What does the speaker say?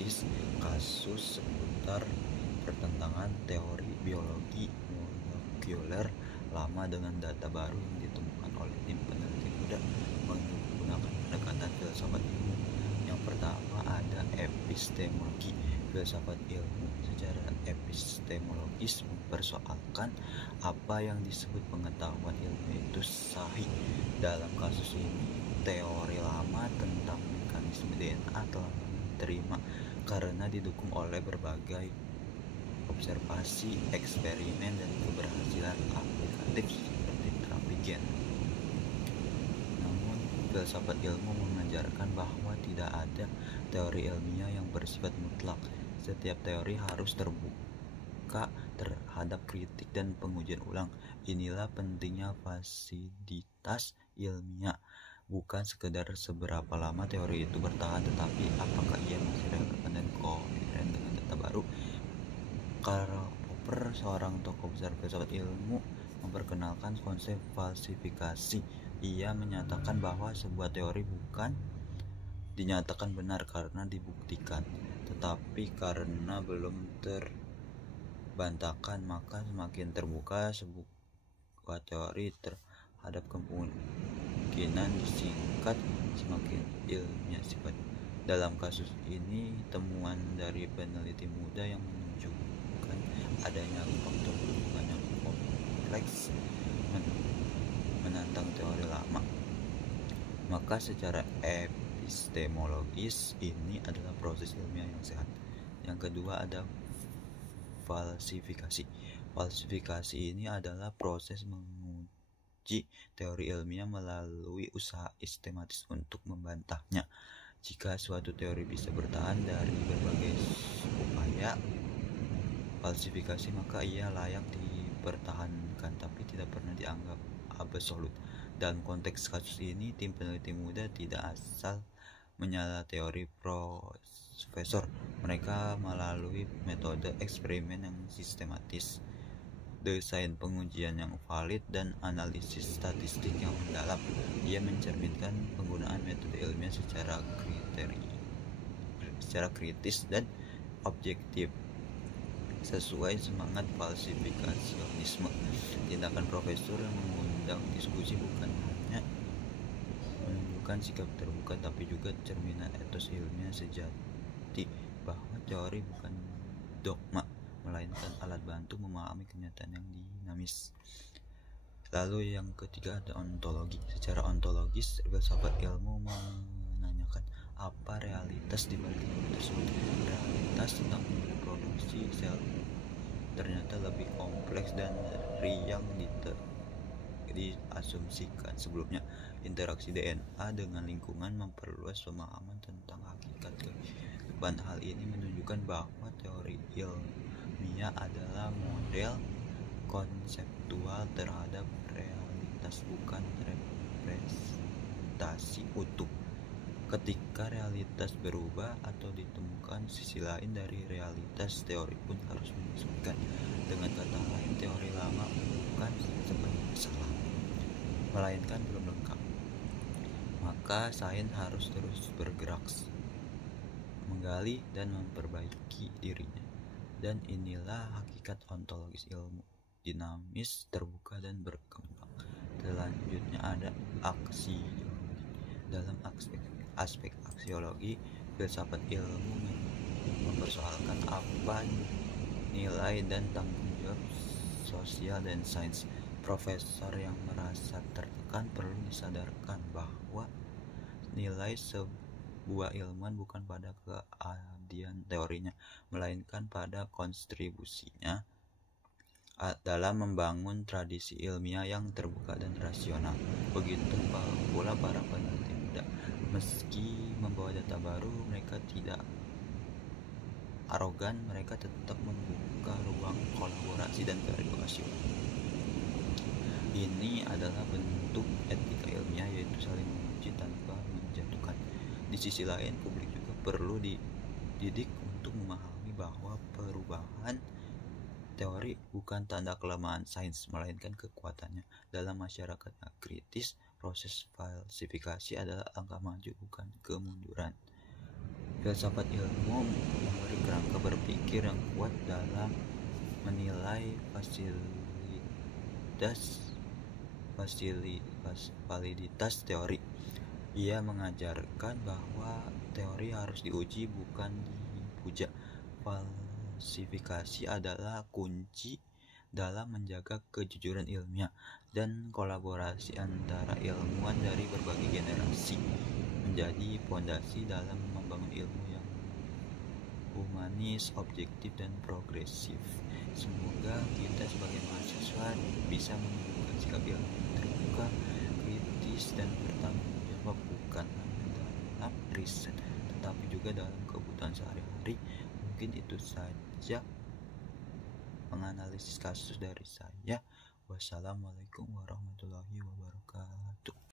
analisis kasus seputar pertentangan teori biologi molekuler lama dengan data baru yang ditemukan oleh tim peneliti muda menggunakan pendekatan filsafat ilmu. Yang pertama ada epistemologi. Filsafat ilmu secara epistemologis mempersoalkan apa yang disebut pengetahuan ilmu itu sahih. Dalam kasus ini, teori lama tentang mekanisme DNA telah diterima karena didukung oleh berbagai observasi, eksperimen, dan keberhasilan aplikatif seperti terapi gen. Namun, filsafat ilmu mengajarkan bahwa tidak ada teori ilmiah yang bersifat mutlak. Setiap teori harus terbuka terhadap kritik dan pengujian ulang. Inilah pentingnya validitas ilmiah. Bukan sekedar seberapa lama teori itu bertahan, tetapi apakah ia masih relevan dan koheren dengan data baru. Karl Popper, seorang tokoh besar filsafat ilmu, memperkenalkan konsep falsifikasi. Ia menyatakan bahwa sebuah teori bukan dinyatakan benar karena dibuktikan, tetapi karena belum terbantahkan. Maka semakin terbuka sebuah teori terhadap kemungkinan disingkat, semakin ilmiah sifat. Dalam kasus ini, temuan dari peneliti muda yang menunjukkan adanya faktor hubungan yang kompleks menantang teori lama. Maka secara epistemologis ini adalah proses ilmiah yang sehat. Yang kedua ada falsifikasi. Falsifikasi ini adalah proses menguji teori ilmiah melalui usaha sistematis untuk membantahnya. Jika suatu teori bisa bertahan dari berbagai upaya falsifikasi, maka ia layak dipertahankan tapi tidak pernah dianggap absolut. Dalam konteks kasus ini, tim peneliti muda tidak asal menyala teori profesor. Mereka melalui metode eksperimen yang sistematis, desain pengujian yang valid, dan analisis statistik yang mendalam. Ia mencerminkan penggunaan metode ilmiah secara kritis dan objektif sesuai semangat falsifikasionisme. Tindakan profesor yang mengundang diskusi bukan hanya menunjukkan sikap terbuka, tapi juga cerminan etos ilmiah sejati bahwa teori bukan dogma, melainkan alat bantu memahami kenyataan yang dinamis. Lalu yang ketiga ada ontologi. Secara ontologis, filsafat ilmu menanyakan apa realitas di balik ilmu tersebut. Realitas tentang reproduksi sel ternyata lebih kompleks dari yang diasumsikan sebelumnya. Interaksi DNA dengan lingkungan memperluas pemahaman tentang hakikat kehidupan. Hal ini menunjukkan bahwa teori ilmiah adalah model konseptual terhadap realitas, bukan representasi utuh. Ketika realitas berubah atau ditemukan sisi lain dari realitas, teori pun harus menyesuaikan. Dengan kata lain, teori lama bukan sepenuhnya salah, melainkan belum lengkap. Maka sains harus terus bergerak, menggali dan memperbaiki dirinya. Dan inilah hakikat ontologis ilmu, dinamis, terbuka, dan berkembang. Selanjutnya ada aksiologi. Dalam aspek aksiologi, filsafat ilmu mempersoalkan apa nilai dan tanggung jawab sosial dan sains. Profesor yang merasa tertekan perlu disadarkan bahwa nilai sebuah ilmuwan bukan pada keabdian teorinya, melainkan pada kontribusinya dalam membangun tradisi ilmiah yang terbuka dan rasional. Begitu pula para peneliti muda. Meski membawa data baru, mereka tidak arogan, mereka tetap membuka ruang kolaborasi dan verifikasi. Ini adalah bentuk etika ilmiah, yaitu saling menguji tanpa menjatuhkan. Di sisi lain, publik juga perlu dididik untuk memahami bahwa perubahan teori bukan tanda kelemahan sains, melainkan kekuatannya. Dalam masyarakat kritis, proses falsifikasi adalah langkah maju, bukan kemunduran. Filsafat ilmu memberi kerangka berpikir yang kuat dalam menilai validitas teori. Ia mengajarkan bahwa teori harus diuji, bukan dipuja. Falsifikasi adalah kunci dalam menjaga kejujuran ilmiah dan kolaborasi antara ilmuwan dari berbagai generasi, menjadi fondasi dalam membangun ilmu yang humanis, objektif, dan progresif. Semoga kita sebagai mahasiswa bisa menunjukkan sikap ilmu terbuka, kritis, dan bertanggung jawab, bukan hanya dalam riset tetapi juga dalam kebutuhan sehari-hari. Mungkin itu saja menganalisis kasus dari saya. Wassalamualaikum warahmatullahi wabarakatuh.